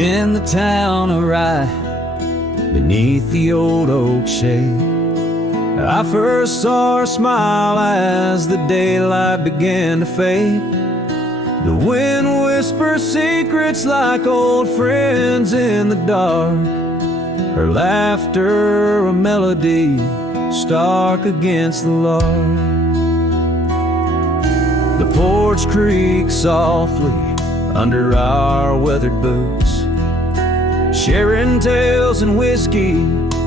In the town of Rye, beneath the old oak shade, I first saw her smile as the daylight began to fade. The wind whispers secrets like old friends in the dark. Her laughter a melody stark against the lark. The porch creaks softly under our weathered boots, sharing tales and whiskey,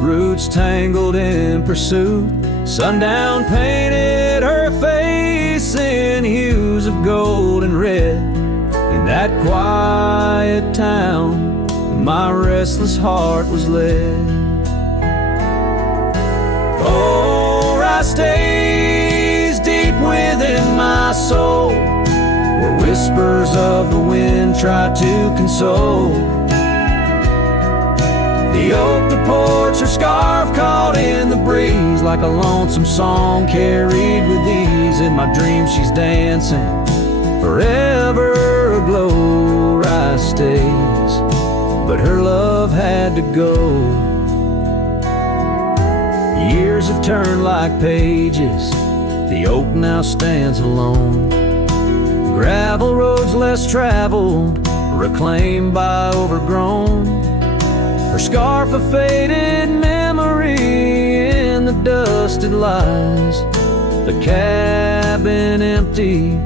roots tangled in pursuit. Sundown painted her face in hues of gold and red. In that quiet town, my restless heart was led. Oh, I stays deep within my soul, where whispers of the wind try to console. The oak, the porch, her scarf caught in the breeze, like a lonesome song carried with ease. In my dreams she's dancing, forever aglow. Rye stays, but her love had to go. Years have turned like pages, the oak now stands alone. Gravel roads less traveled, reclaimed by overgrown. Her scarf a faded memory, in the dust it lies. The cabin empty,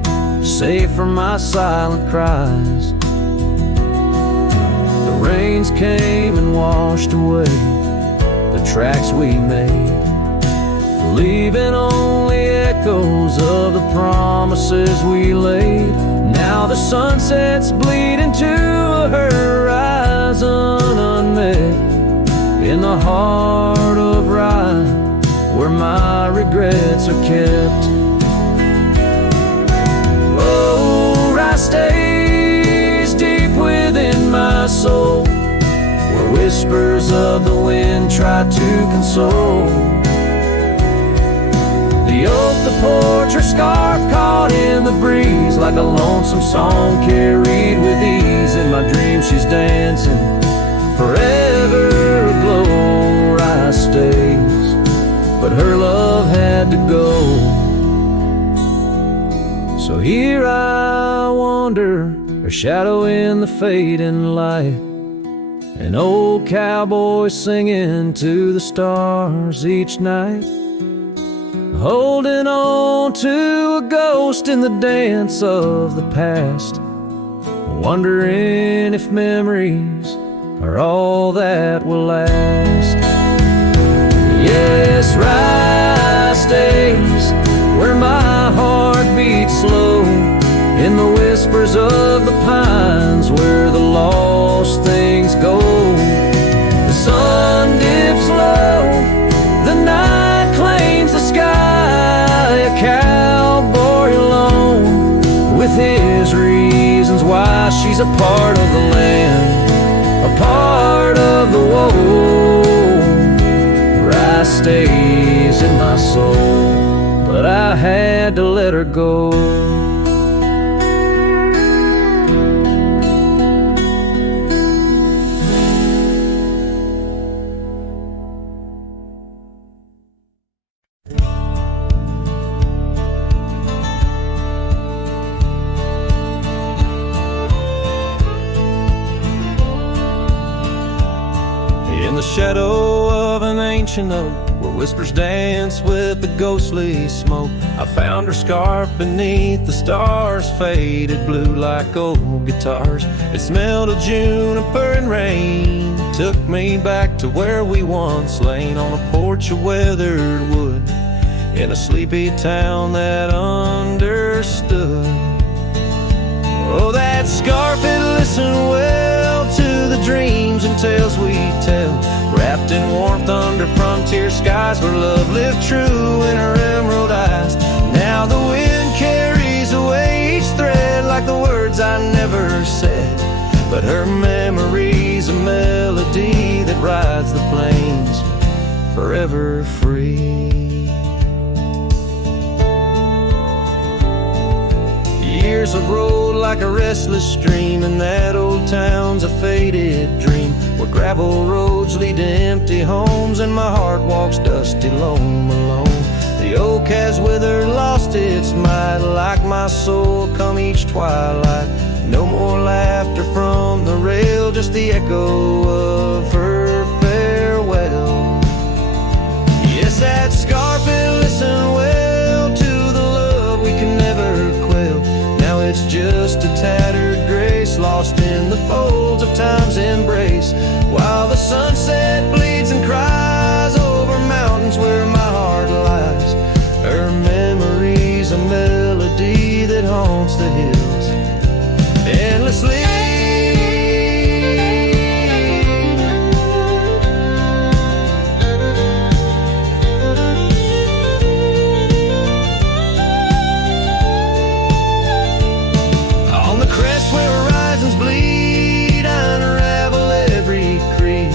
safe from my silent cries. The rains came and washed away the tracks we made, leaving only echoes of the promises we laid. Now the sunsets bleed into a horizon unmet, in the heart of Rye, where my regrets are kept. Oh, Rye stays deep within my soul, where whispers of the wind try to console. The oak, the porch, her scarf caught in the breeze, like a lonesome song carried with ease. In my dreams she's dancing, forever aglow. Rye stays, but her love had to go. So here I wander, her shadow in the fading light, an old cowboy singing to the stars each night, holding on to a ghost in the dance of the past, wondering if memories are all that will last. Yes, Rye stays, where my heart beats slow, in the whispers of the pines, where the lost things go. The sun dips low, the night claims the sky, a cowboy alone, with his reasons why. She's a part of the land, a part of the woe. Rye stays in my soul, but I had to let her go. In the shadow of an ancient oak, where whispers dance with the ghostly smoke, I found her scarf beneath the stars, faded blue like old guitars. It smelled of juniper and rain, took me back to where we once lain, on a porch of weathered wood, in a sleepy town that understood. Oh, that scarf, it listened well to the dreams and tales we tell, wrapped in warmth under frontier skies, where love lived true in her emerald eyes. Now the wind carries away each thread, like the words I never said, but her memory's a melody that rides the plains, forever free. years have rolled like a restless stream, and that old town's a faded dream, where gravel roads lead to empty homes, and my heart walks dusty lone alone. The oak has withered, lost its might, like my soul come each twilight. No more laughter from the rail, just the echo of her farewell. Yes, that scarfit listened well to the love we can never quell. Now it's just a tattered grace, lost in the folds of time's embrace, while the sunset bleeds and cries over mountains where my heart lies. Her memory's a melody that haunts the hills endlessly. On the crest where horizons bleed, I unravel every creed,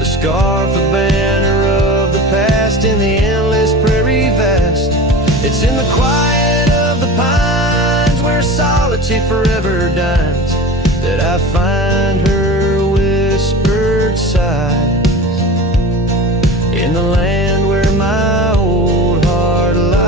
the scarf, the banner of the past in the endless prairie vast. It's in the quiet of the pines where solitude forever dines, that I find her whispered sighs, in the land where my old heart lies.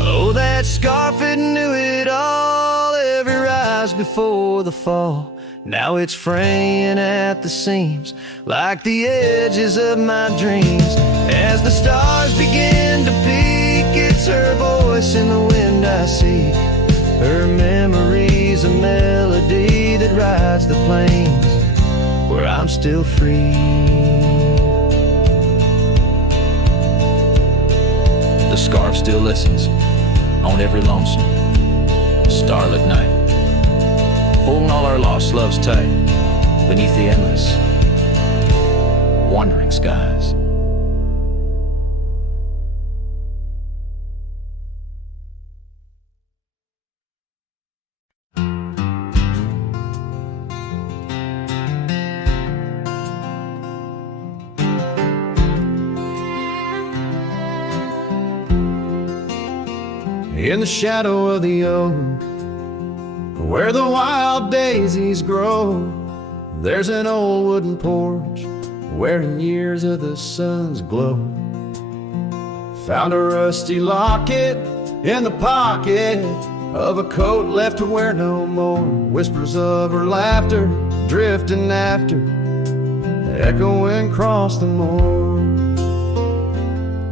Oh, that scarf, it knew it all, every rise before the fall. Now it's fraying at the seams, like the edges of my dreams. As the stars begin to peak, it's her voice in the wind I see. Her memory's a melody that rides the plains where I'm still free. The scarf still listens on every lonesome starlit night, holding all our lost loves tight beneath the endless wandering skies. In the shadow of the oak, where the wild daisies grow, there's an old wooden porch wearing years of the sun's glow. Found a rusty locket in the pocket of a coat left to wear no more. Whispers of her laughter drifting after, echoing across the moor.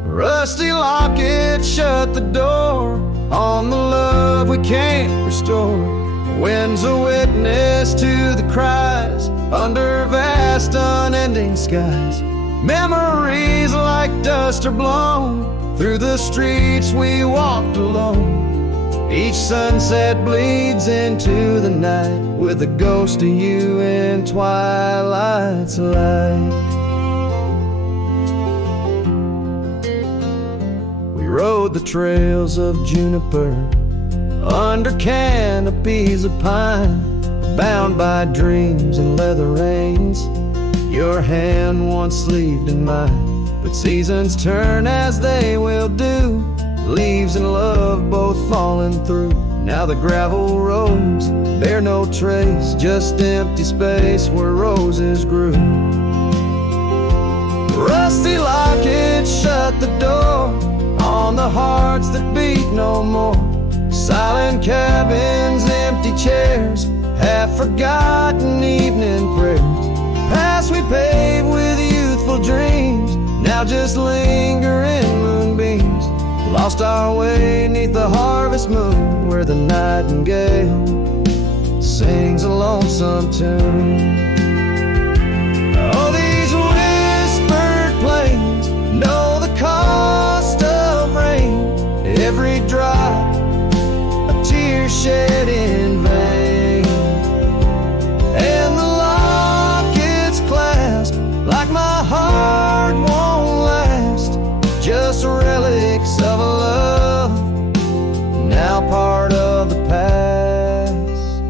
Rusty locket shut the door on the love we can't restore. Wind's a witness to the cries under vast unending skies. Memories like dust are blown through the streets we walked alone. Each sunset bleeds into the night with a ghost of you in twilight's light. We rode the trails of juniper under canopies of pine, bound by dreams and leather reins. Your hand once sleeved in mine, but seasons turn as they will do. Leaves and love both falling through. Now the gravel roads bear no trace, just empty space where roses grew. Rusty locket shut the door on the hearts that beat no more. Silent cabins, empty chairs, half-forgotten evening prayers. Past we paved with youthful dreams, now just linger in moonbeams. Lost our way neath the harvest moon, where the nightingale sings a lonesome tune. Oh, these whispered plains know the cost of rain, every drop tears shed in vain, and the locket's clasp like my heart won't last, just relics of a love now part of the past.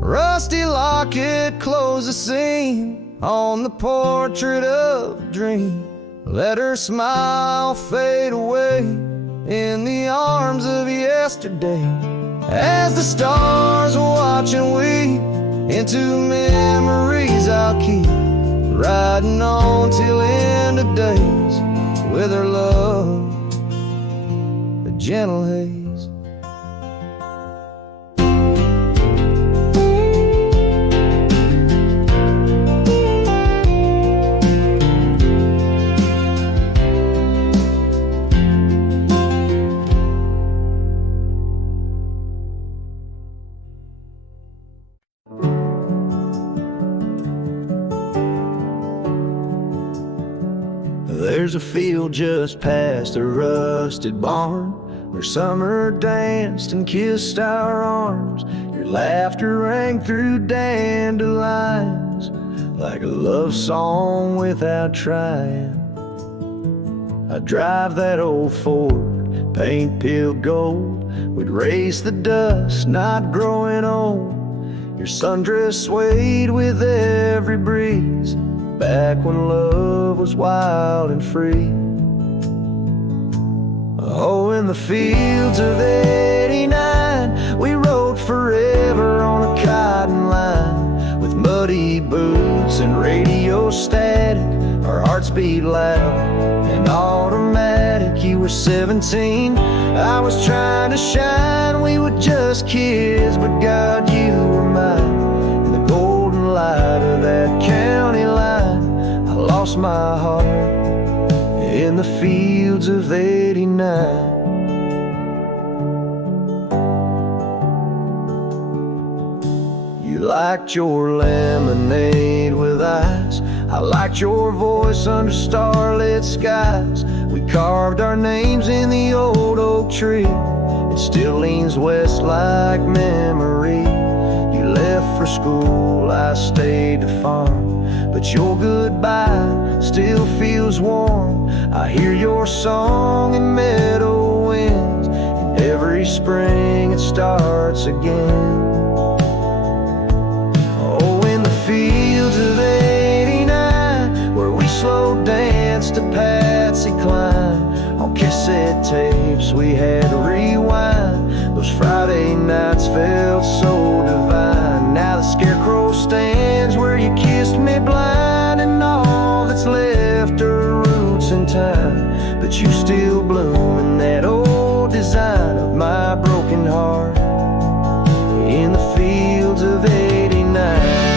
Rusty locket, close the seam on the portrait of a dream. Let her smile fade away in the arms of yesterday. As the stars watch and weep into memories I'll keep, riding on till end of days with her love, a gentle haze. There's a field just past a rusted barn where summer danced and kissed our arms. Your laughter rang through dandelions like a love song without trying. I drive that old Ford, paint peeled gold. We'd race the dust, not growing old. Your sundress swayed with every breeze, back when love was wild and free. Oh, in the fields of '89, we rode forever on a cotton line, with muddy boots and radio static. Our hearts beat loud and automatic. You were 17, I was trying to shine. We were just kids, but God, you were mine. In the golden light of that county line, I lost my heart in the fields of '89. You liked your lemonade with ice, I liked your voice under starlit skies. We carved our names in the old oak tree, it still leans west like memory. You left for school, I stayed to farm, but your goodbye still feels warm. I hear your song in meadow winds, and every spring it starts again. Oh, in the fields of '89, where we slow danced to Patsy Cline. On cassette tapes we had to rewind, those Friday nights felt so divine. Now the scarecrow stands where you kissed me blind, and all that's left are roots in time. But you still bloom in that old design of my broken heart in the fields of '89.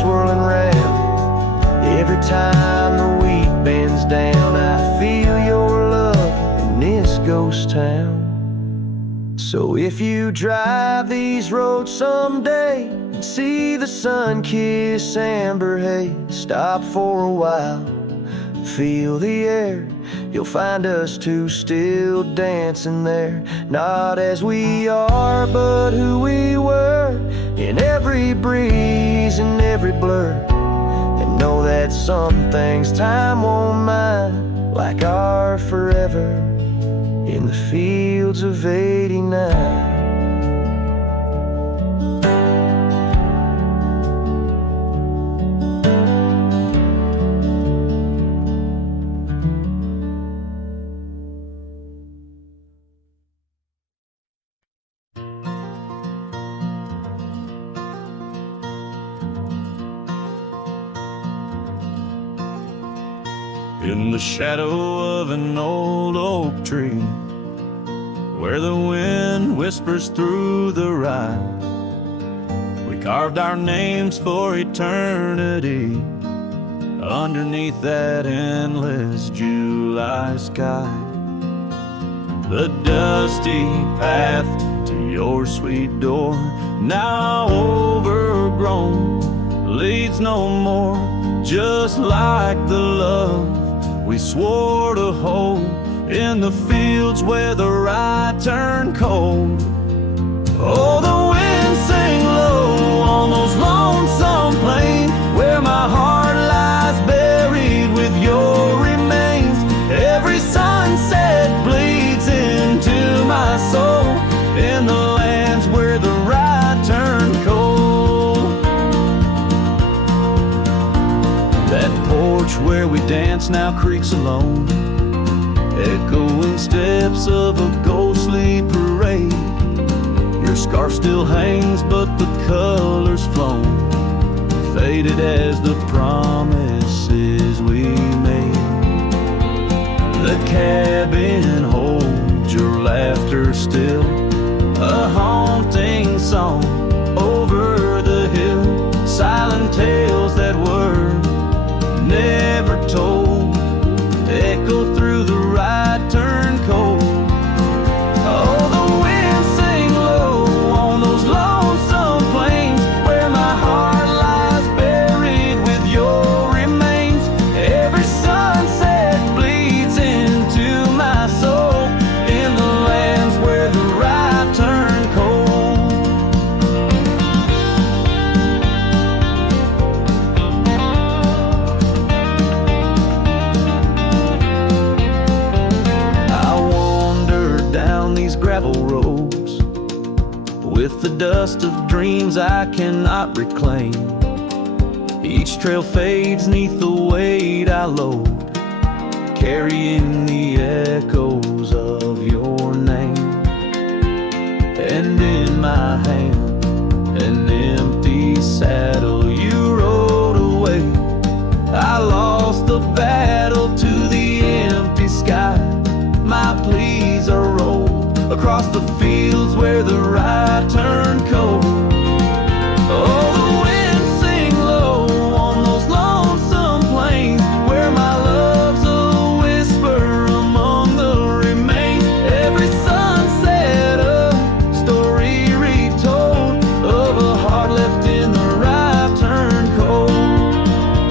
Swirling round every time the wheat bends down. I feel your love in this ghost town. So if you drive these roads someday and see the sun-kissed amber haze, stop for a while, feel the air. You'll find us two still dancing there, not as we are, but who we were, in every breeze and every blur. And know that some things time won't mind, like our forever in the fields of '89. In the shadow of an old oak tree, where the wind whispers through the rye, we carved our names for eternity underneath that endless July sky. The dusty path to your sweet door, now overgrown, leads no more, just like the love we swore to hold in the fields where the rye turned cold. Oh, the wind sang low on those lonesome plains, where my heart lies buried with your remains. Every sunset bleeds into my soul in the lands where where we dance now creaks alone, echoing steps of a ghostly parade. Your scarf still hangs, but the color's flown, faded as the promises we made. The cabin holds your laughter still, a haunting song over the hill, silent tales that were never told, echo through the right turn cold. Oh, the wind sing low on those lonesome plains where my heart lies buried with your remains. Every sunset bleeds into my soul in the lands where the right turn cold. Gravel roads with the dust of dreams I cannot reclaim. Each trail fades neath the weight I load, carrying the echoes of your name. And in my hand, an empty saddle you rode away. I lost the battle to the empty sky. My pleas are rolled across the fields where the right turn cold. Oh, the wind sing low on those lonesome plains where my love's a whisper among the remains. Every sunset a story retold of a heart left in the right turn cold.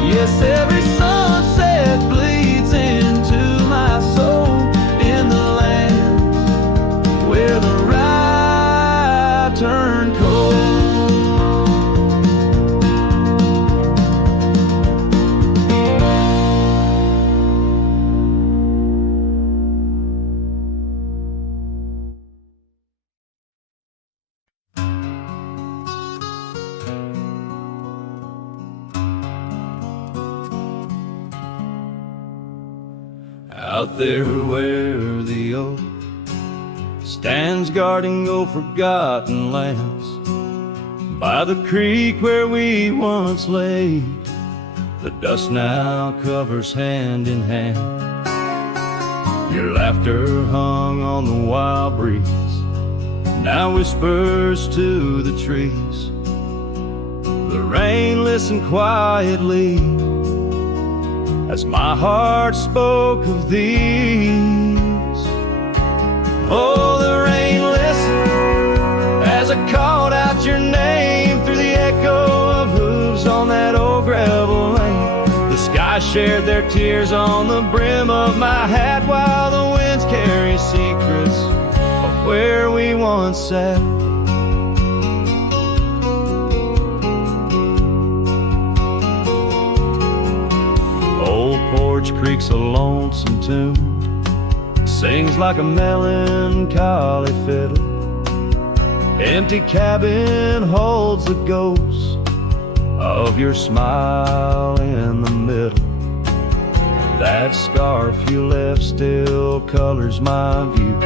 Yes, every sunset bleeds into my soul in the land where the right turn cold. Out there where the oak stands guarding old forgotten lands, by the creek where we once lay, the dust now covers hand in hand. Your laughter hung on the wild breeze, now whispers to the trees. The rain listened quietly as my heart spoke of these. Oh, the rain listened as I called out your name through the echo of hooves on that old gravel lane. The sky shared their tears on the brim of my hat while the winds carry secrets of where we once sat. Old Porch Creek's a lonesome tune, sings like a melancholy fiddle. Empty cabin holds the ghost of your smile in the middle. That scarf you left still colors my view,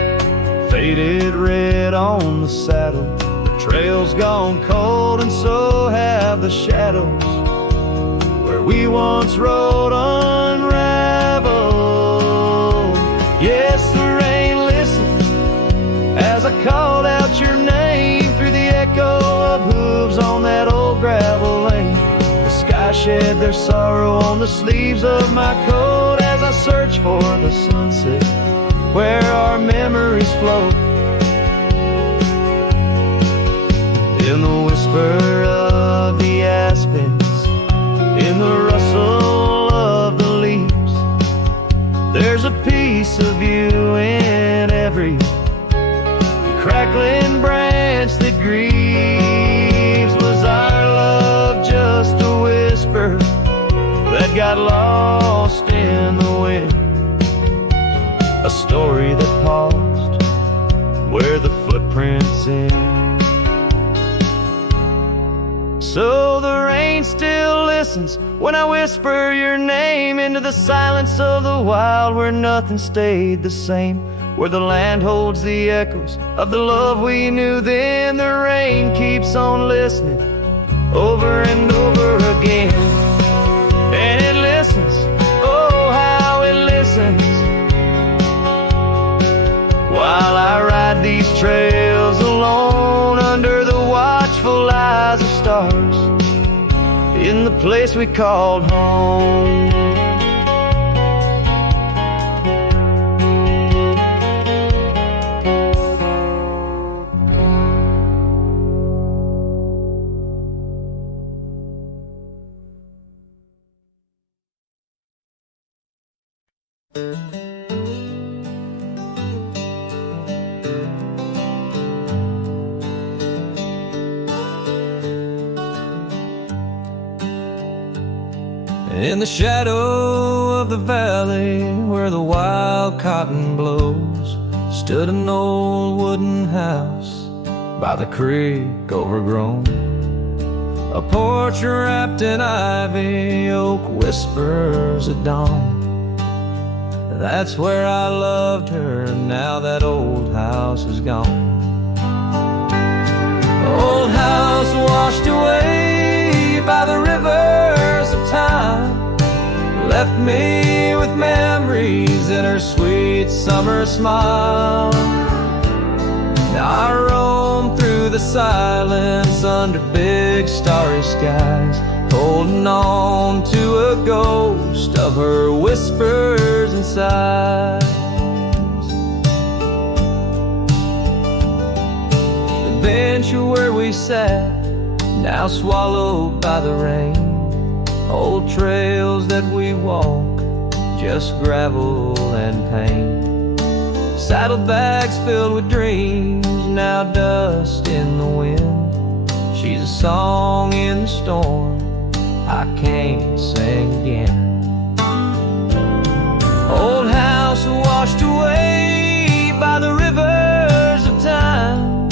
faded red on the saddle. The trail's gone cold and so have the shadows where we once rode unraveled. Yes, the rain listened as I called out your name through the echo of hooves on that old gravel lane. The sky shed their sorrow on the sleeves of my coat as I search for the sunset where our memories float. In the whisper of the aspens, in the rustle of the leaves, there's a piece of you in every crackling branch that grieves. Was our love just a whisper that got lost in the wind? A story that paused where the footprints end. So the rain still listens listens when I whisper your name into the silence of the wild, where nothing stayed the same, where the land holds the echoes of the love we knew then. The rain keeps on listening over and over again, and it listens, oh how it listens, while I ride these trails alone under the watchful eyes of stars in the place we called home. In the shadow of the valley where the wild cotton blows, stood an old wooden house by the creek overgrown. A porch wrapped in ivy, oak whispers at dawn. That's where I loved her, and now that old house is gone. Old house washed away by the rivers of time, left me with memories in her sweet summer smile. Now I roam through the silence under big starry skies, holding on to a ghost of her whispers and sighs. The bench where we sat, now swallowed by the rain. Old trails that we walk, just gravel and pain. Saddlebags filled with dreams, now dust in the wind. She's a song in the storm I can't sing again. Old house washed away by the rivers of time,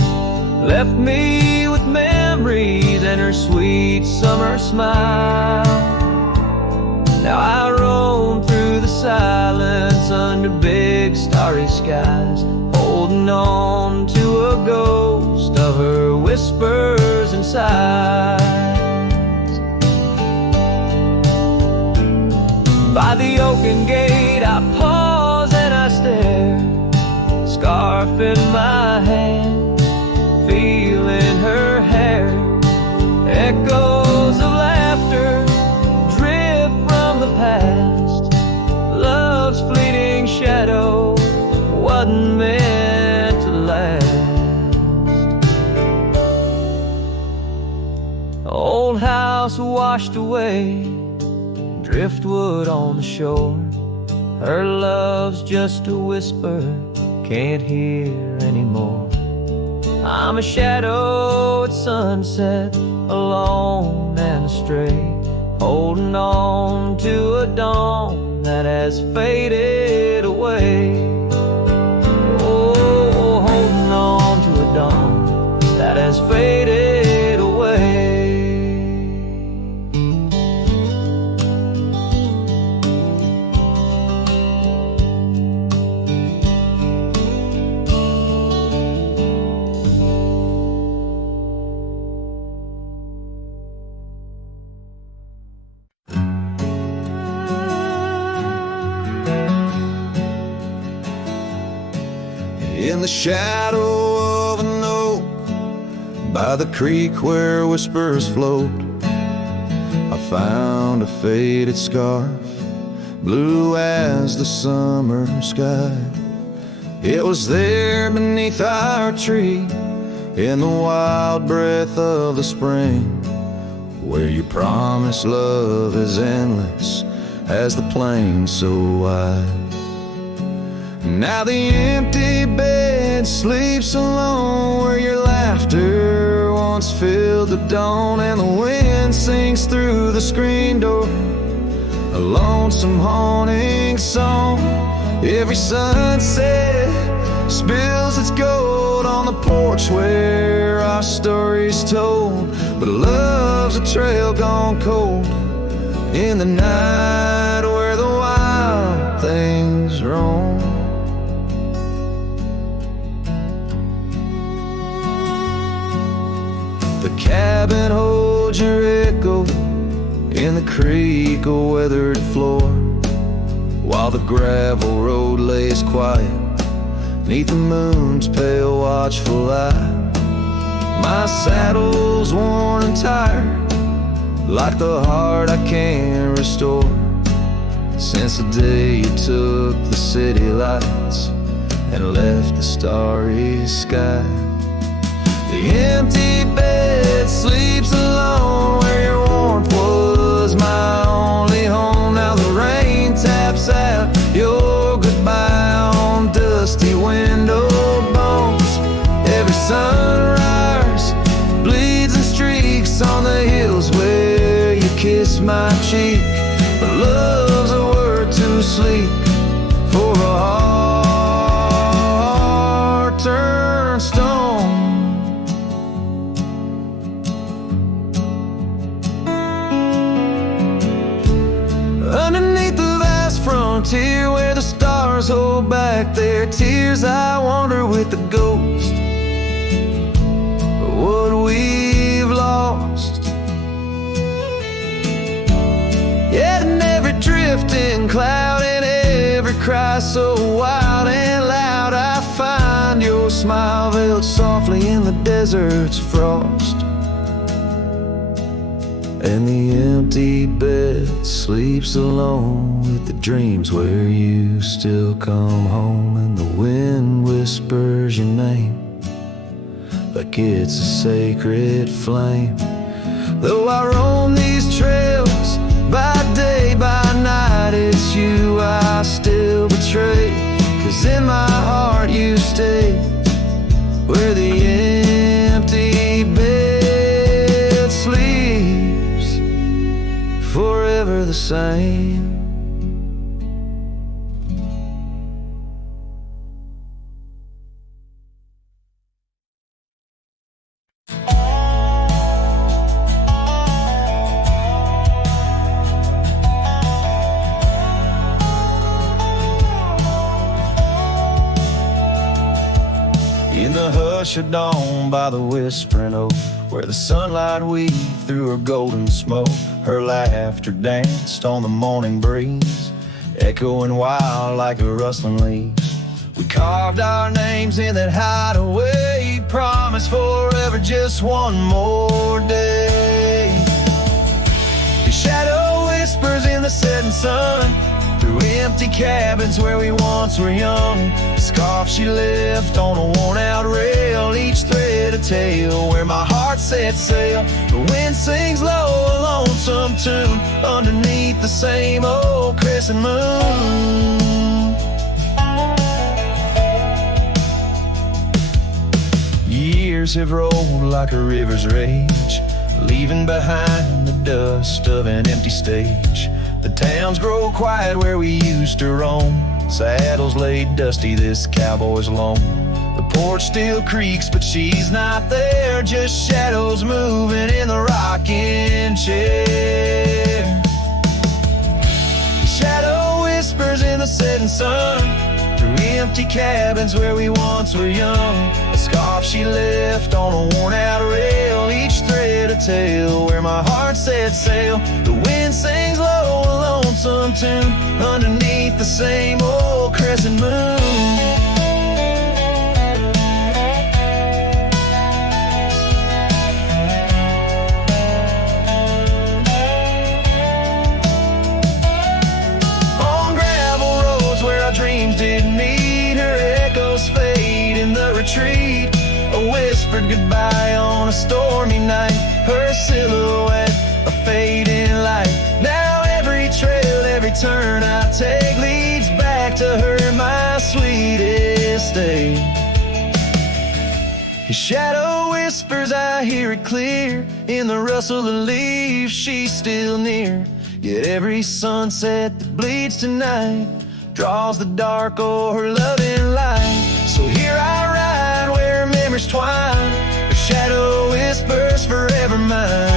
left me with memories and her sweet summer smile. Now I roam through the silence under big starry skies, holding on to a ghost of her whispers and sighs. By the oaken gate I pause and I stare, scarf in my hand, feeling her hair. Echoes of laughter drift from the past, love's fleeting shadow wasn't meant to last. Old house washed away, driftwood on the shore. Her love's just a whisper, can't hear anymore. I'm a shadow at sunset, alone and astray, holding on to a dawn that has faded away. Oh, holding on to a dawn that has faded away. In the shadow of an oak by the creek where whispers float, I found a faded scarf, blue as the summer sky. It was there beneath our tree, in the wild breath of the spring, where you promise love is endless as the plain so wide. Now the empty bed sleeps alone, where your laughter once filled the dawn, and the wind sings through the screen door, a lonesome haunting song. Every sunset spills its gold on the porch where our story's told, but love's a trail gone cold in the night where the wild things roam. The cabin holds your echo in the creek a weathered floor, while the gravel road lays quiet neath the moon's pale watchful eye. My saddle's worn and tired, like the heart I can't restore, since the day you took the city lights and left the starry sky. The empty bed sleeps alone where your warmth was my only home. Now the rain taps out your goodbye on dusty window bones. Every sunrise bleeds and streaks on the hills where you kiss my cheek. But love's a word too sleek for a heart turned stone. Underneath the vast frontier where the stars hold back their tears, I wander with the ghost of what we've lost. Yet in every drifting cloud and every cry so wild and loud, I find your smile veiled softly in the desert's frost. And the empty bed sleeps alone with the dreams where you still come home. And the wind whispers your name like it's a sacred flame. Though I roam these trails by day, by night, it's you I still betray. 'Cause in my heart you stay where the empty bed sleeps, forever the same. In the hush of dawn by the whispering oak, where the sunlight weaved through her golden smoke, her laughter danced on the morning breeze, echoing wild like the rustling leaves. We carved our names in that hideaway, promised forever just one more day. Your shadow whispers in the setting sun, through empty cabins where we once were young. The scarf she left on a worn-out rail, each thread a tale where my heart set sail. The wind sings low a lonesome tune underneath the same old crescent moon. Years have rolled like a river's rage, leaving behind the dust of an empty stage. The towns grow quiet where we used to roam, saddles laid dusty, this cowboy's alone. The porch still creaks, but she's not there, just shadows moving in the rocking chair. The shadow whispers in the setting sun, through empty cabins where we once were young. A scarf she left on a worn-out rail, each thread a tale where my heart set sail. The wind sings low a lonesome tune underneath the same old crescent moon. On gravel roads where our dreams didn't meet, her echoes fade in the retreat. A whispered goodbye on a stormy night, her silhouette a fading light. Now every trail, every turn I take leads back to her, my sweetest day. Your shadow whispers, I hear it clear, in the rustle of leaves, she's still near. Yet every sunset that bleeds tonight draws the dark o'er her loving light. So here I ride where memories twine, her shadow whispers forever mine.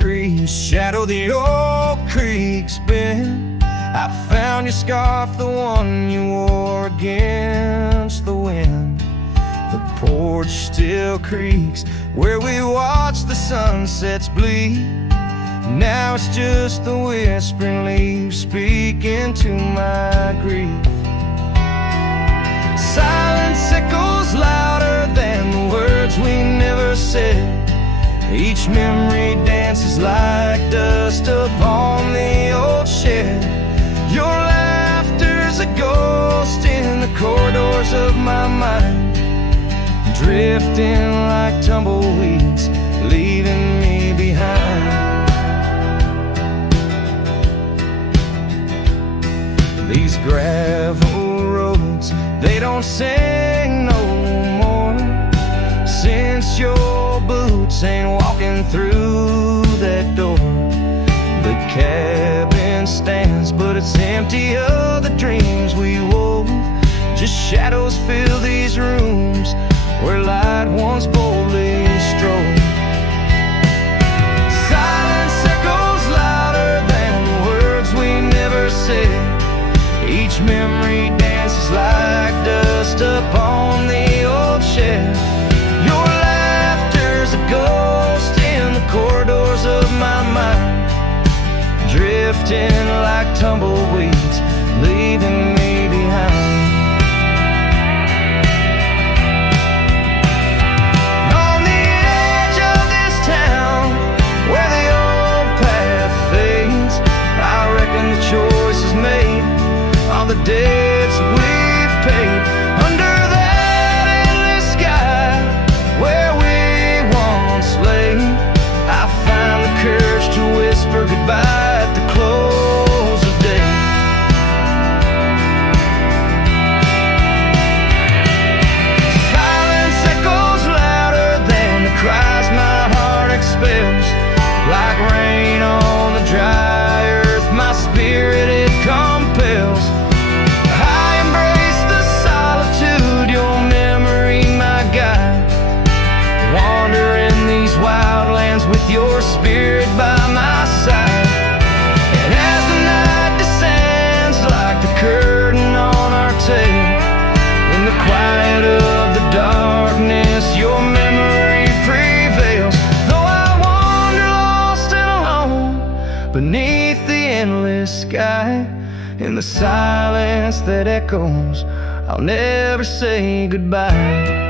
trees shadow the old creek's bend. I found your scarf, the one you wore against the wind. The porch still creaks where we watch the sunsets bleed. Now it's just the whispering leaves speaking to my grief. Silence echoes louder than the words we never said. Each memory dances like dust upon the old shed. Your laughter's a ghost in the corridors of my mind, drifting like tumbleweeds, leaving me behind. These gravel roads, they don't sing no more, since your boots ain't walking through that door. The cabin stands, but it's empty of the dreams we wove. Just shadows fill these rooms where light once boldly strode. Silence echoes louder than the words we never said. Each memory dances like dust upon the old shed. Your laughter's a ghost in the corridors of my mind, drifting like tumbleweeds, leaving me behind. On the edge of this town, where the old path fades, I reckon the choice is made, all the debts we've paid. Under that endless sky, where we once lay, I find the courage to whisper goodbye at the close of day. Silence echoes louder than the cries my heart expels. Like rain on the dry earth, my spirit it compels. I embrace the solitude, your memory my guide. Wander in these wildlands with your spirit by my side. And as the night descends like the curtain on our tale, in the quiet of the darkness your memory prevails. Though I wander lost and alone beneath the endless sky, in the silence that echoes, I'll never say goodbye.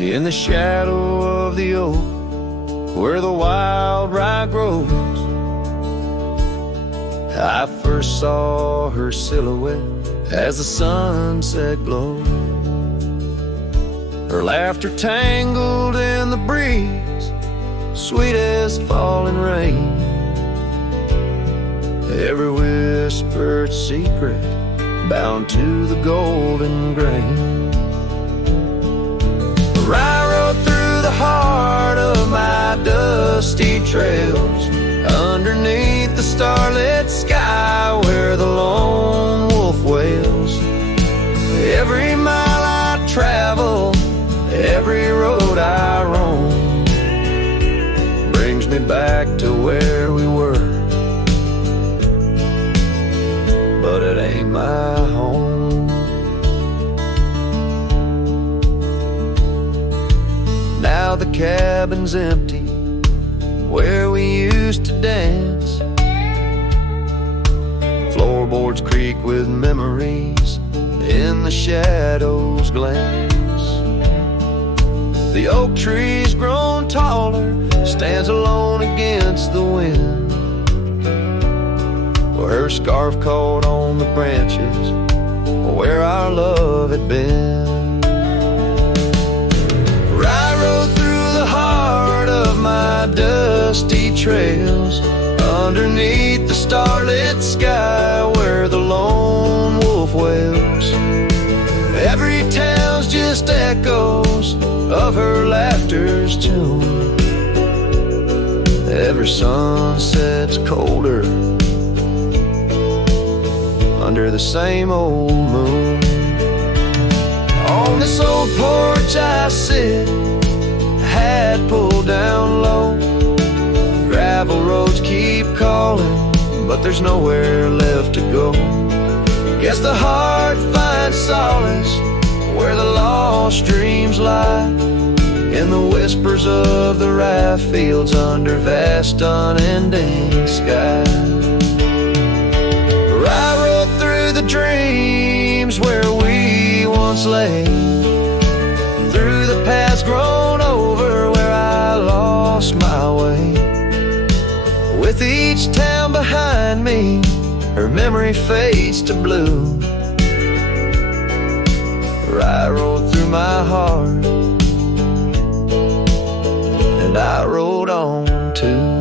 In the shadow of the oak, where the wild rye grows, I first saw her silhouette as the sunset glowed. Her laughter tangled in the breeze, sweet as falling rain. Every whispered secret bound to the golden grain. I rode through the heart of my dusty trails, underneath the starlit sky where the lone wolf wails. Every mile I travel, every road I roam, brings me back to where we were, but it ain't my home. Now the cabin's empty where we used to dance. Floorboards creak with memories, in the shadows glance. The oak tree's grown taller, stands alone against the wind, where her scarf caught on the branches, where our love had been. I rode through the heart of my dusty trails, underneath the starlit sky where the lone wolf wails. Every town's just echoes of her laughter's tune. Every sunset's colder under the same old moon. On this old porch I sit, hat pulled down low. Gravel roads keep calling, but there's nowhere left to go. Guess the heart finds solace where the lost dreams lie, in the whispers of the rye fields under vast unending sky. I rode through the dreams where we once lay, through the paths grown over where I lost my way. With each town behind me, her memory fades to blue. I rode through my heart, and I rode on too.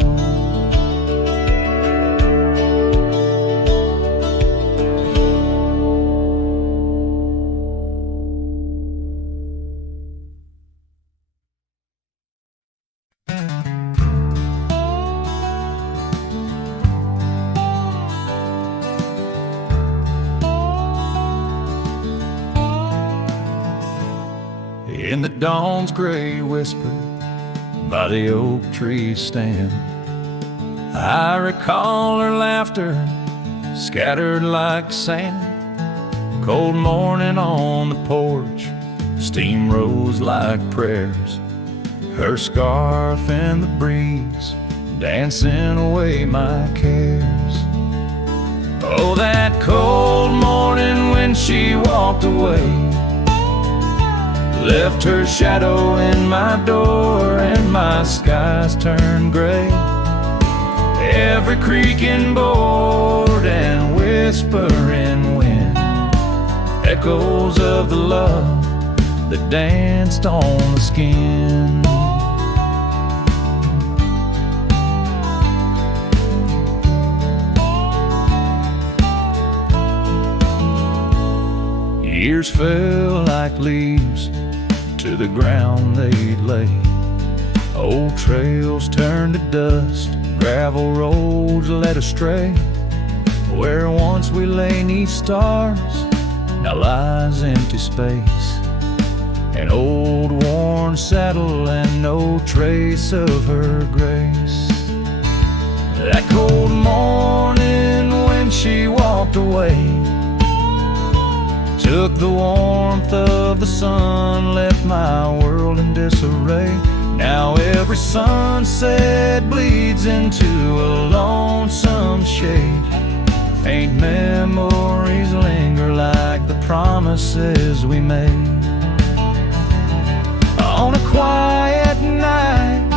In the dawn's gray whisper by the oak tree stand, I recall her laughter scattered like sand. Cold morning on the porch, steam rose like prayers, her scarf in the breeze dancing away my cares. Oh, that cold morning when she walked away, left her shadow in my door and my skies turned gray. Every creaking board and whispering wind, echoes of the love that danced on the skin. Years fell like leaves to the ground they'd lay. Old trails turned to dust, gravel roads led astray. Where once we lay 'neath stars, now lies empty space. An old worn saddle and no trace of her grace. That cold morning when she walked away, took the warmth of the sun, left my world in disarray. Now every sunset bleeds into a lonesome shade. Faint memories linger like the promises we made. On a quiet night,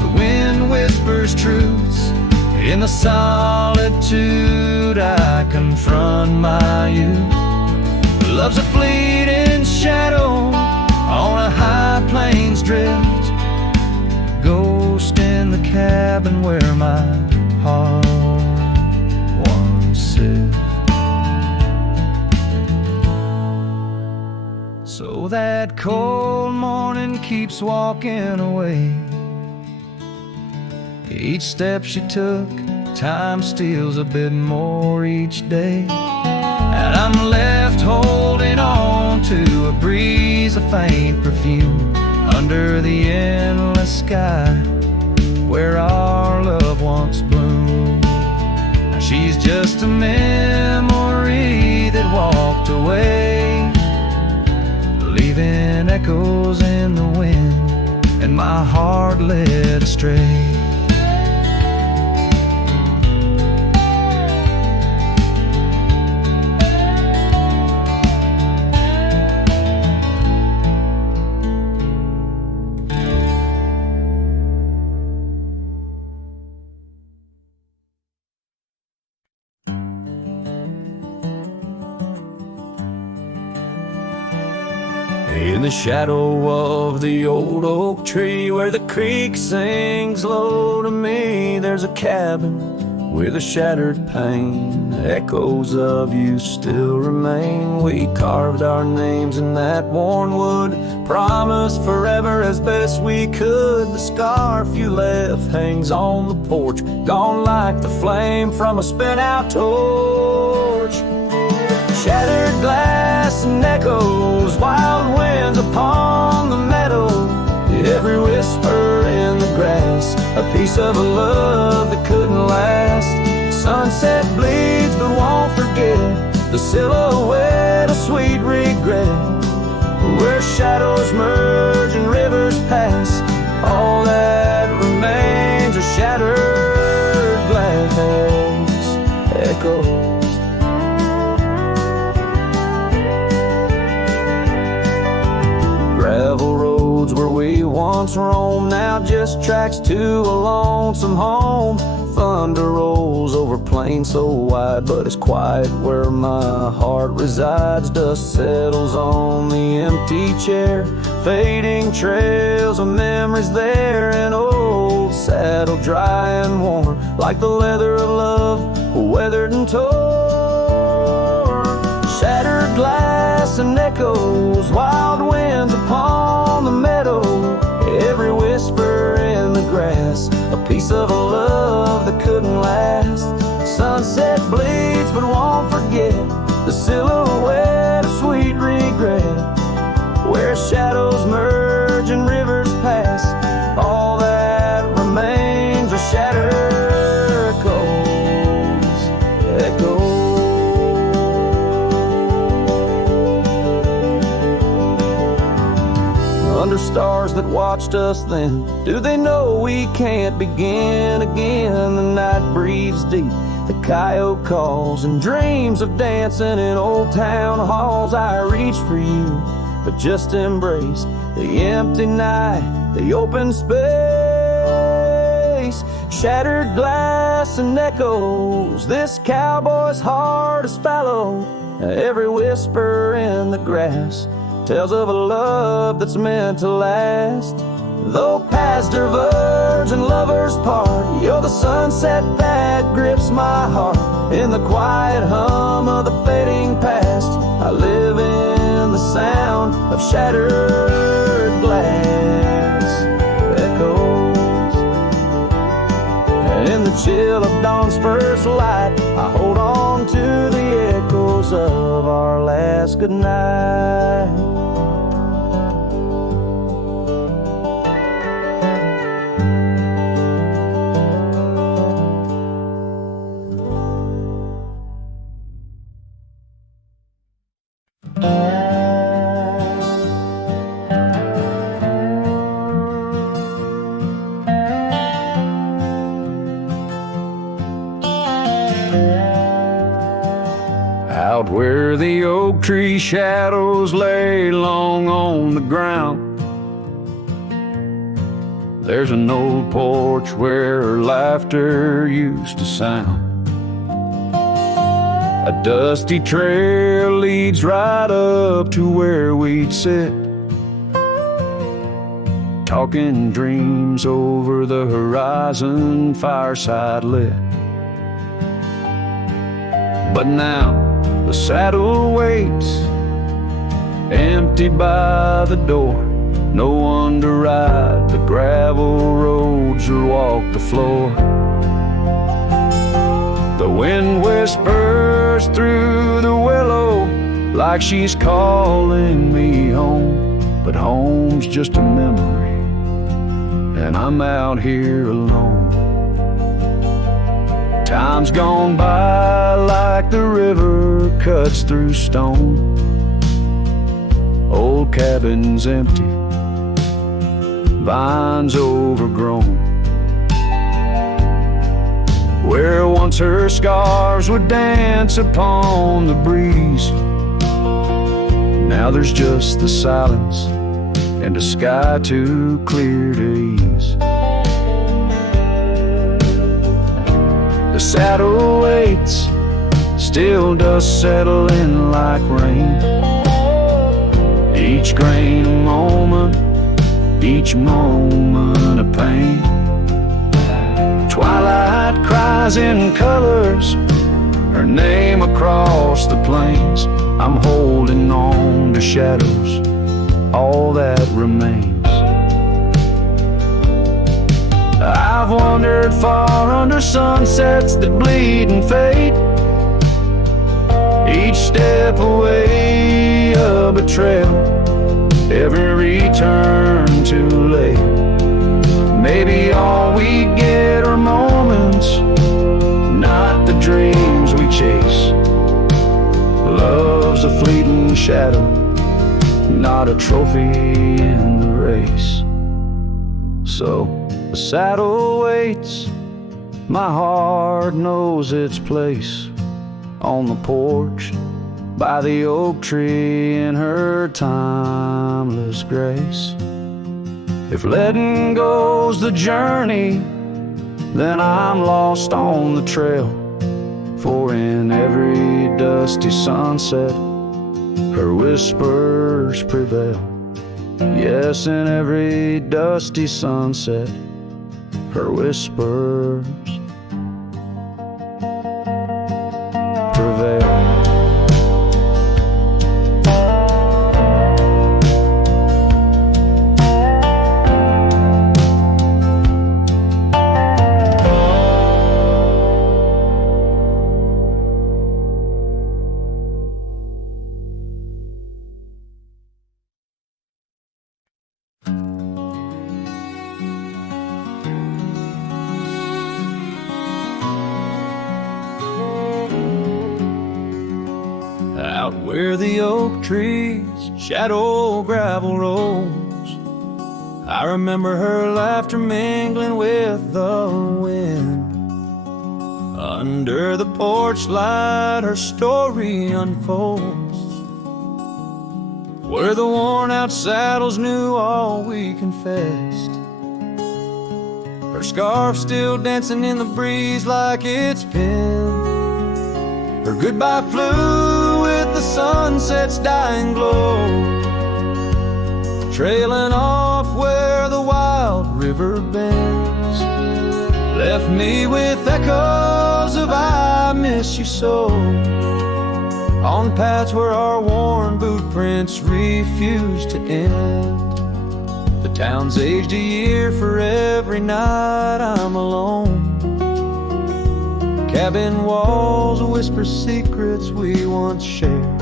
the wind whispers truths. In the solitude I confront my youth. Love's a fleeting shadow on a high plains drift, ghost in the cabin where my heart once sit. So that cold morning keeps walking away. Each step she took, time steals a bit more each day. And I'm left holding on to a breeze, a faint perfume, under the endless sky where our love once bloomed. Now she's just a memory that walked away, leaving echoes in the wind and my heart led astray. In the shadow of the old oak tree where the creek sings low to me, there's a cabin with a shattered pane. Echoes of you still remain. We carved our names in that worn wood, promised forever as best we could. The scarf you left hangs on the porch, gone like the flame from a spent-out torch. Shattered glass and echoes, wild winds upon the meadow, every whisper in the grass, a piece of a love that couldn't last. Sunset bleeds but won't forget, the silhouette of sweet regret, where shadows merge and rivers pass, all that remains are shattered glass echoes. Gravel roads where we once roamed, now just tracks to a lonesome home. Thunder rolls over plains so wide, but it's quiet where my heart resides. Dust settles on the empty chair, fading trails of memories there. An old saddle dry and worn, like the leather of love, weathered and torn. Shattered glass and echoes, wild winds upon the meadow, every whisper in the grass, a piece of a love that couldn't last. Sunset bleeds but won't forget, the silhouette of sweet regret, where shadows merge and rivers pass, all that remains are shattered echoes. Under stars that watched us then, do they know we can't begin again? The night breathes deep, the coyote calls, and dreams of dancing in old town halls. I reach for you, but just embrace the empty night, the open space. Shattered glass and echoes, this cowboy's heart is fallow, every whisper in the grass tells of a love that's meant to last. Though paths diverge and lovers part, you're the sunset that grips my heart. In the quiet hum of the fading past, I live in the sound of shattered glass echoes. And in the chill of dawn's first light, I hold on to the echoes of our last goodnight. Out where the oak tree shadows lay long on the ground, there's an old porch where laughter used to sound. A dusty trail leads right up to where we'd sit, talking dreams over the horizon, fireside lit. But now the saddle waits, empty by the door. No one to ride the gravel roads or walk the floor. The wind whispers through the willow like she's calling me home, but home's just a memory, and I'm out here alone. Time's gone by like the river cuts through stone. Old cabin's empty, vines overgrown. Where once her scarves would dance upon the breeze, now there's just the silence and a sky too clear to ease. The saddle waits, still dust settling like rain. Each grain a moment, each moment of pain. Twilight cries in colors, her name across the plains. I'm holding on to shadows, all that remains. I've wandered far under sunsets that bleed and fade. Each step away a betrayal, every return too late. Maybe all we get are moments, not the dreams we chase. Love's a fleeting shadow, not a trophy in the race. So the saddle waits, my heart knows its place. On the porch, by the oak tree in her timeless grace. If letting go's the journey, then I'm lost on the trail. For in every dusty sunset, her whispers prevail. Yes, in every dusty sunset, her whispers prevail. Out where the oak trees shadow gravel rolls, I remember her laughter mingling with the wind. Under the porch light her story unfolds, where the worn out saddles knew all we confessed. Her scarf still dancing in the breeze like it's pinned. Her goodbye flew with the sunset's dying glow, trailing off where the wild river bends. Left me with echoes of I miss you so, on paths where our worn boot prints refuse to end. The town's aged a year for every night I'm alone. Cabin walls whisper secrets we once shared.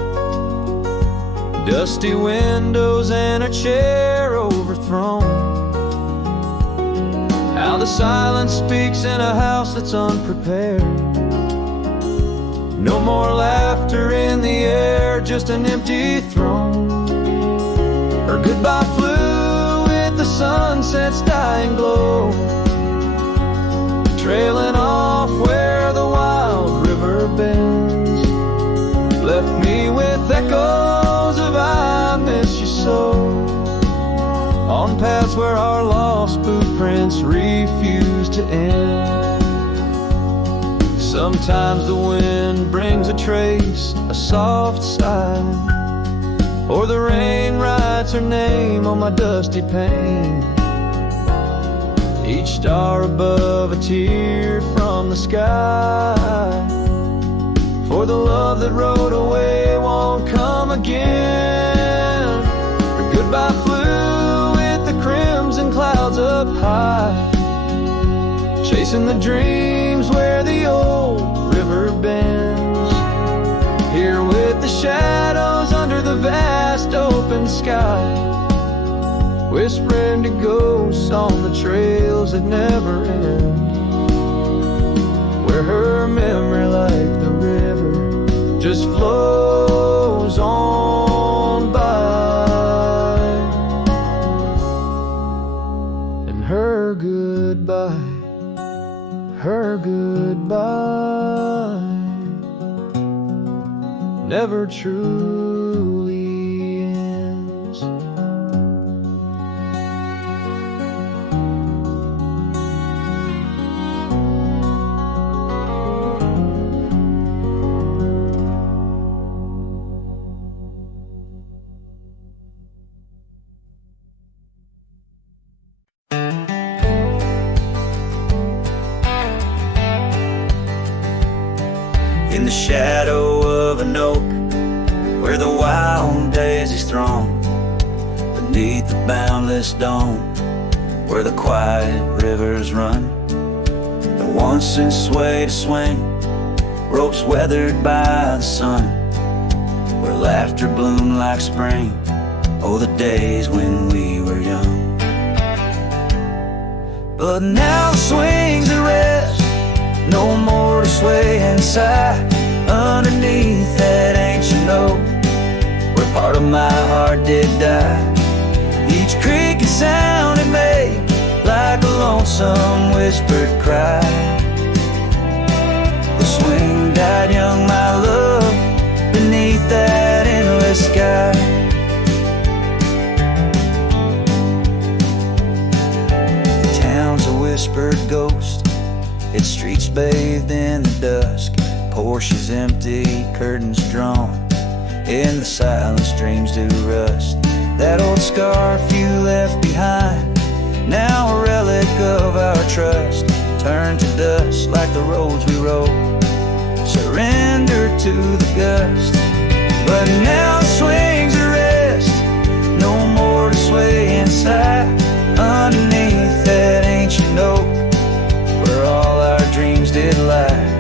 Dusty windows and a chair overthrown. How the silence speaks in a house that's unprepared. No more laughter in the air, just an empty throne. Her goodbye flew with the sunset's dying glow, trailing off where the wild river bends. Left me with echoes of I miss you so, on paths where our lost boot prints refuse to end. Sometimes the wind brings a trace, a soft sigh, or the rain writes her name on my dusty pane. Each star above a tear from the sky, for the love that rode away won't come again. Her goodbye flew with the crimson clouds up high, chasing the dreams where the old river bends. Here with the shadows under the vast open sky, whispering to ghosts on the trails that never end, where her memory like the river just flows on by. And her goodbye never truly ends. of an oak, where the wild daisies throng, beneath the boundless dome, where the quiet rivers run, that once in sway to swing, ropes weathered by the sun, where laughter bloomed like spring. Oh, the days when we were young. But now the swings at rest, no more to sway and sigh, underneath that ancient oak, where part of my heart did die. Each creaking sound it made, like a lonesome whispered cry. The swing died young, my love, beneath that endless sky. The town's a whispered ghost, its streets bathed in the dusk, Porsches empty, curtains drawn, in the silence dreams do rust. That old scarf you left behind, now a relic of our trust, turned to dust like the roads we rode, surrendered to the gust. But now the swings are rest, no more to sway inside, underneath that ancient oak, where all our dreams did lie.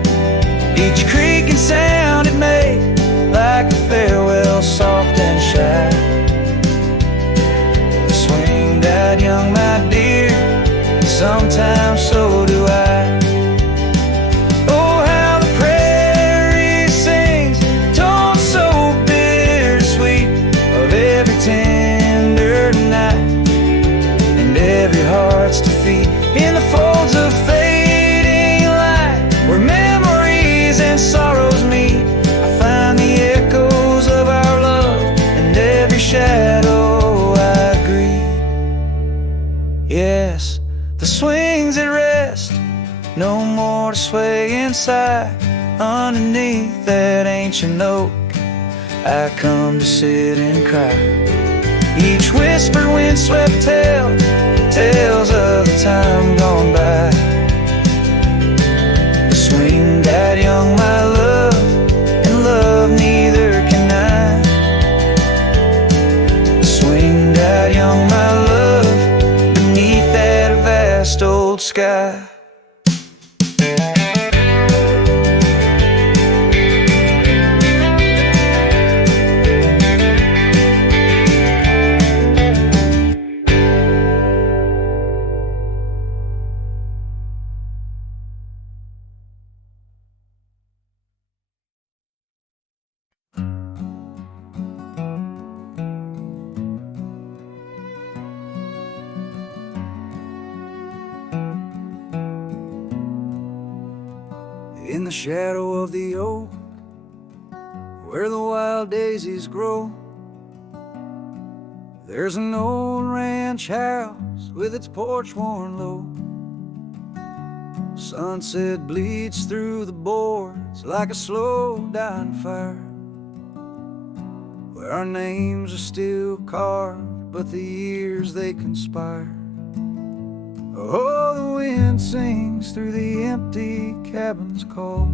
Each creaking sound it made, like a farewell soft and shy. The swing died young, my dear, and sometimes so do I. Oh, how the prairie sings, tones so bittersweet, of every tender night, and every heart's defeat, in the folds of fading light, where memories and sorrows meet. I find the echoes of our love, and every shadow I greet. Yes, the swings at rest, no more to sway inside, underneath that ancient oak, I come to sit and cry. Each whispered windswept tale, tales of the time gone by. The swing died young, my love, and love neither can I. The swing died young, my love, beneath that vast old sky. In the shadow of the oak, where the wild daisies grow, there's an old ranch house with its porch worn low. Sunset bleeds through the boards like a slow dying fire, where our names are still carved, but the years they conspire. Oh, the wind sings through the empty cabin's call,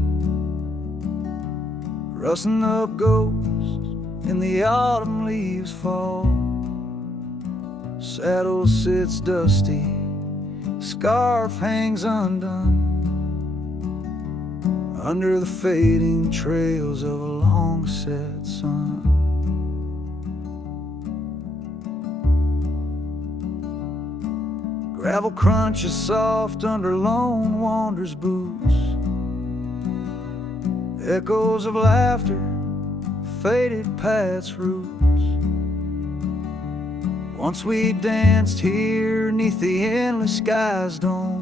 rustling up ghosts in the autumn leaves fall. Saddle sits dusty, scarf hangs undone, under the fading trails of a long set sun. Gravel crunches soft under lone wanderer's boots, echoes of laughter faded paths roots. Once we danced here neath the endless sky's dome,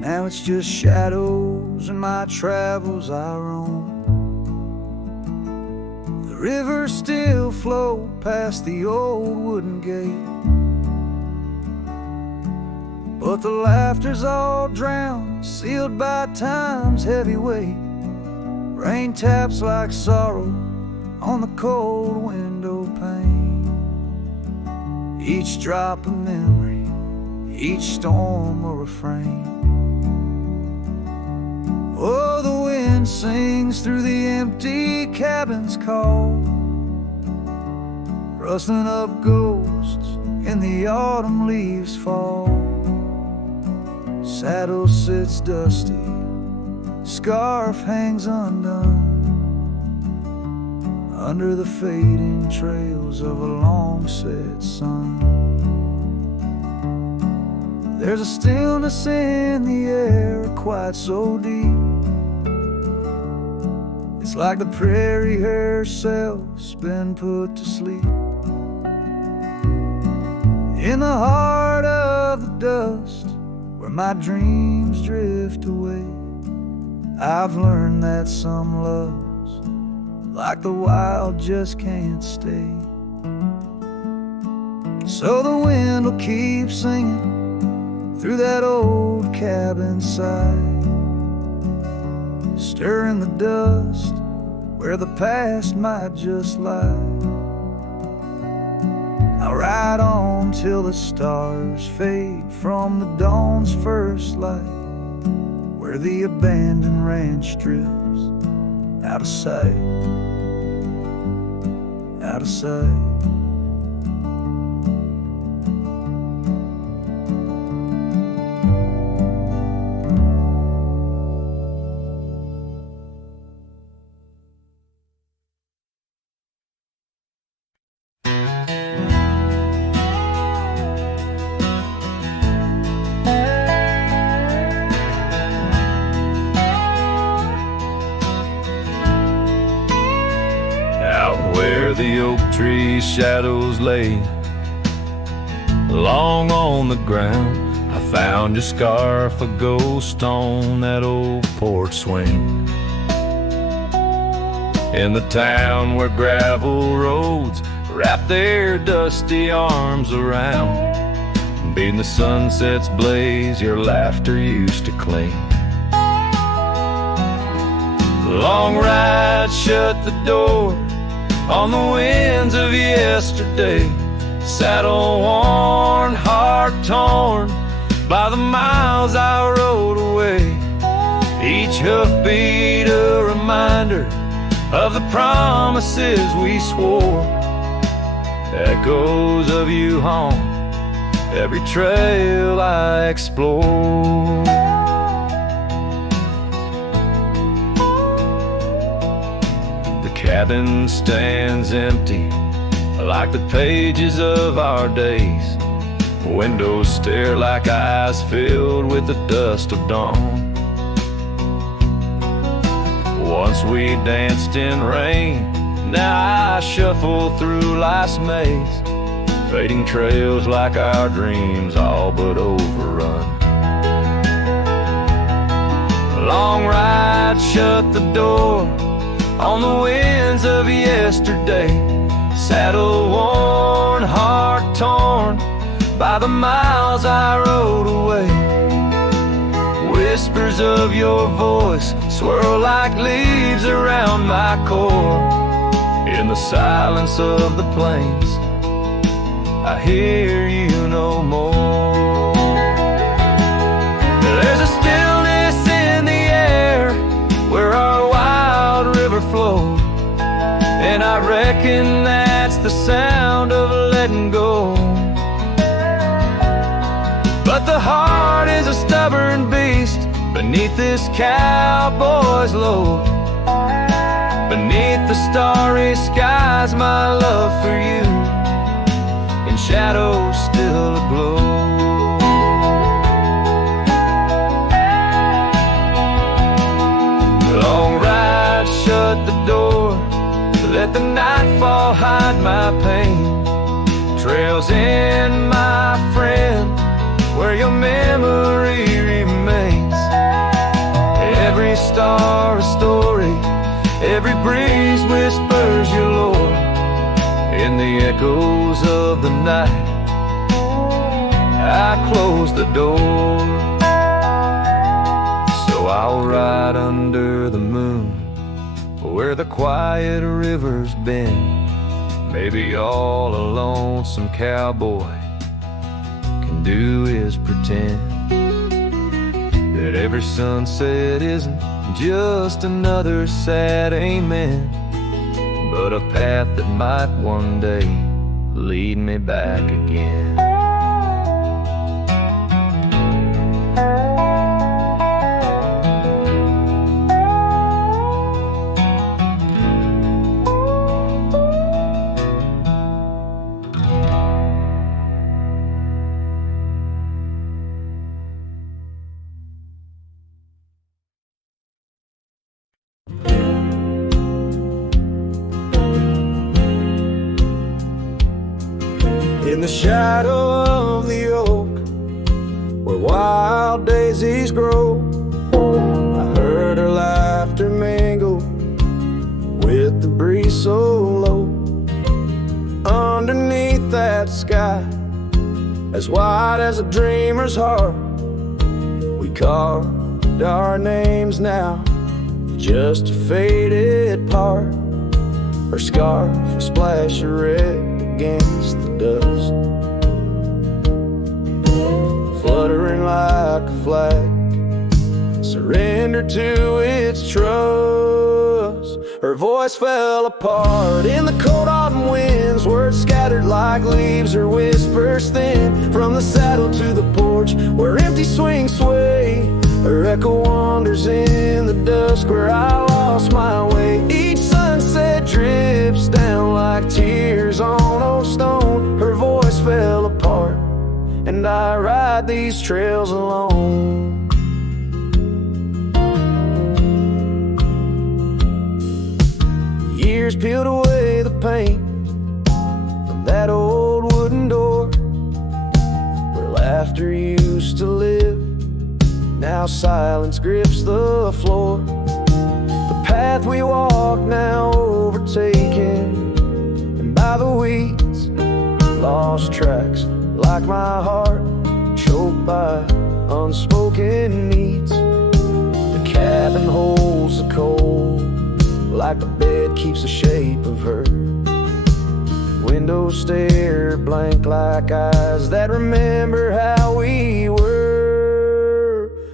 now it's just shadows and my travels I roam. The rivers still flow past the old wooden gate, but the laughter's all drowned, sealed by time's heavy weight. Rain taps like sorrow on the cold window pane, each drop a memory, each storm a refrain. Oh, the wind wind sings through the empty cabin's call, rustling up ghosts in the autumn leaves fall. Saddle sits dusty, scarf hangs undone, under the fading trails of a long-set sun. There's a stillness in the air, quiet so deep, it's like the prairie herself's been put to sleep. In the heart of the dust, where my dreams drift away, I've learned that some loves, like the wild, just can't stay. So the wind will keep singing through that old cabin side, stirring the dust where the past might just lie. I'll ride on till the stars fade from the dawn's first light, where the abandoned ranch drifts out of sight, out of sight. Where the oak tree shadows lay long on the ground, I found your scarf, a ghost on that old porch swing. In the town where gravel roads wrap their dusty arms around, beating the sunset's blaze, your laughter used to cling. Long ride shut the door on the winds of yesterday, saddle worn, heart torn by the miles I rode away. Each hoofbeat a reminder of the promises we swore, echoes of you haunt every trail I explore. Cabin stands empty like the pages of our days. Windows stare like eyes filled with the dust of dawn. Once we danced in rain, now I shuffle through life's maze, fading trails like our dreams all but overrun. Long ride shut the door on the winds of yesterday, saddle worn, heart torn by the miles I rode away. Whispers of your voice swirl like leaves around my core. In the silence of the plains, I hear you no more. There's a stillness in the air where our wild river flows, and I reckon that's the sound of letting go. But the heart is a stubborn beast beneath this cowboy's load. Beneath the starry skies, my love for you in shadows still aglow. Long ride shut the door, let the nightfall hide my pain. Trails in, my friend, where your memory remains. Every star a story, every breeze whispers your lore. In the echoes of the night, I close the door. So I'll ride under the moon, where the quiet river's been. Maybe all a lonesome cowboy can do is pretend that every sunset isn't just another sad amen, but a path that might one day lead me back again. In the shadow of the oak, where wild daisies grow, I heard her laughter mingle with the breeze so low. Underneath that sky, as wide as a dreamer's heart, we carved our names now, just a faded part. Her scarf, a splash of red against the dust, fluttering like a flag, surrender to its trust. Her voice fell apart in the cold autumn winds, words scattered like leaves, her whispers thin, from the saddle to the porch where empty swings sway. Her echo wanders in the dusk where I lost my way. Each sunset drips down like tears on old stone. Her voice fell apart, and I ride these trails alone. Years peeled away the paint from that old wooden door where laughter used to live. Now silence grips the floor. The path we walk now overtaken, and by the weeds, lost tracks like my heart, choked by unspoken needs. The cabin holds the cold, like the bed keeps the shape of her. Windows stare blank like eyes that remember how we were.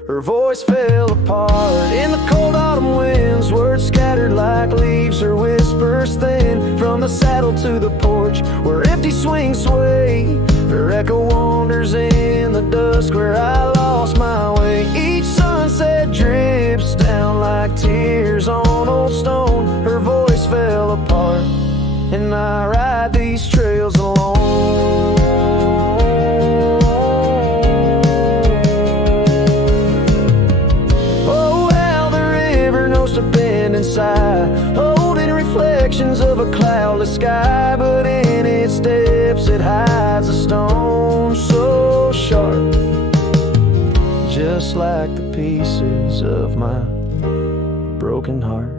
Her voice fell apart in the cold autumn winds, words scattered like leaves, her whispers thin, from the saddle to the porch where empty swings sway. Her echo wanders in the dusk where I lost my way. Each sunset drips down like tears on old stone. Her voice fell apart, and I ride these trails alone. Inside, holding reflections of a cloudless sky, but in its depths it hides a stone so sharp, just like the pieces of my broken heart.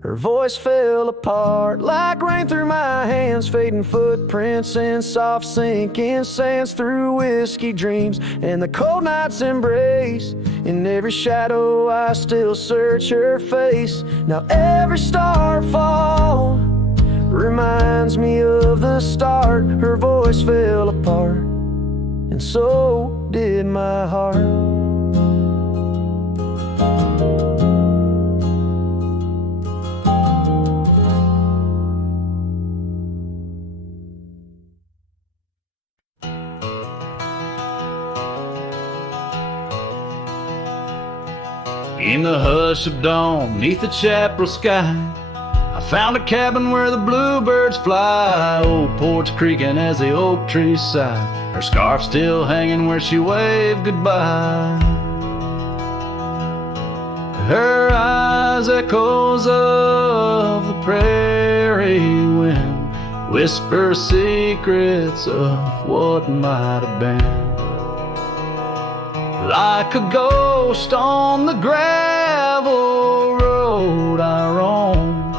Her voice fell apart like rain through my hands, fading footprints in soft sinking sands, through whiskey dreams and the cold night's embrace. In every shadow I still search her face. Now every starfall reminds me of the start. Her voice fell apart, and so did my heart. In the hush of dawn, neath the chapel sky, I found a cabin where the bluebirds fly. Old porch creaking as the oak trees sigh, her scarf still hanging where she waved goodbye. Her eyes echoes of the prairie wind, whisper secrets of what might have been. Like a ghost on the gravel road I roam,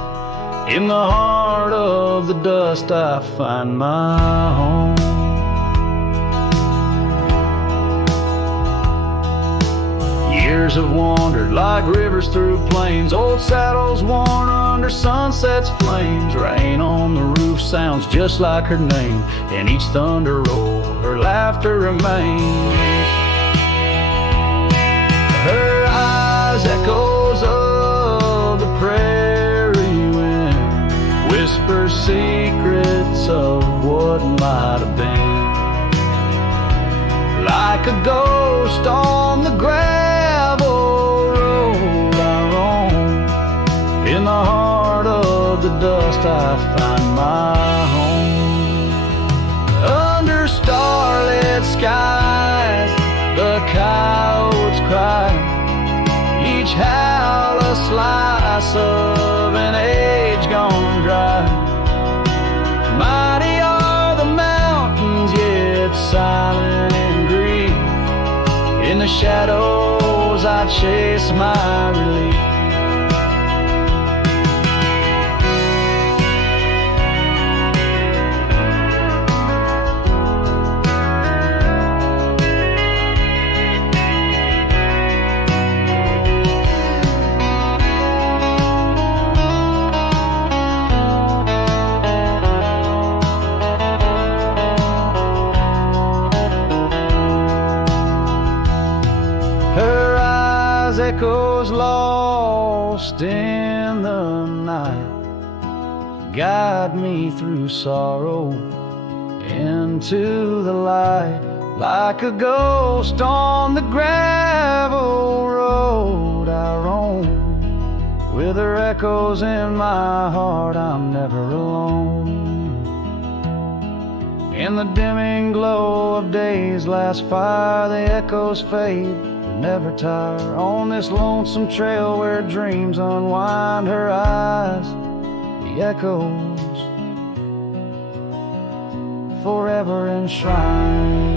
in the heart of the dust I find my home. Years have wandered like rivers through plains, old saddles worn under sunset's flames. Rain on the roof sounds just like her name, in each thunder roll her laughter remains. Her eyes echoes of the prairie wind whisper secrets of what might have been. Like a ghost on the gravel road I roam, in the heart of the dust I find my home. Under starlit skies the coyotes cry, each howl a slice of an age gone dry. Mighty are the mountains, yet silent in grief. In the shadows I chase my relief. Echoes lost in the night guide me through sorrow into the light. Like a ghost on the gravel road I roam, with her echoes in my heart I'm never alone. In the dimming glow of day's last fire the echoes fade, never tire. On this lonesome trail where dreams unwind her eyes, the echoes forever enshrined.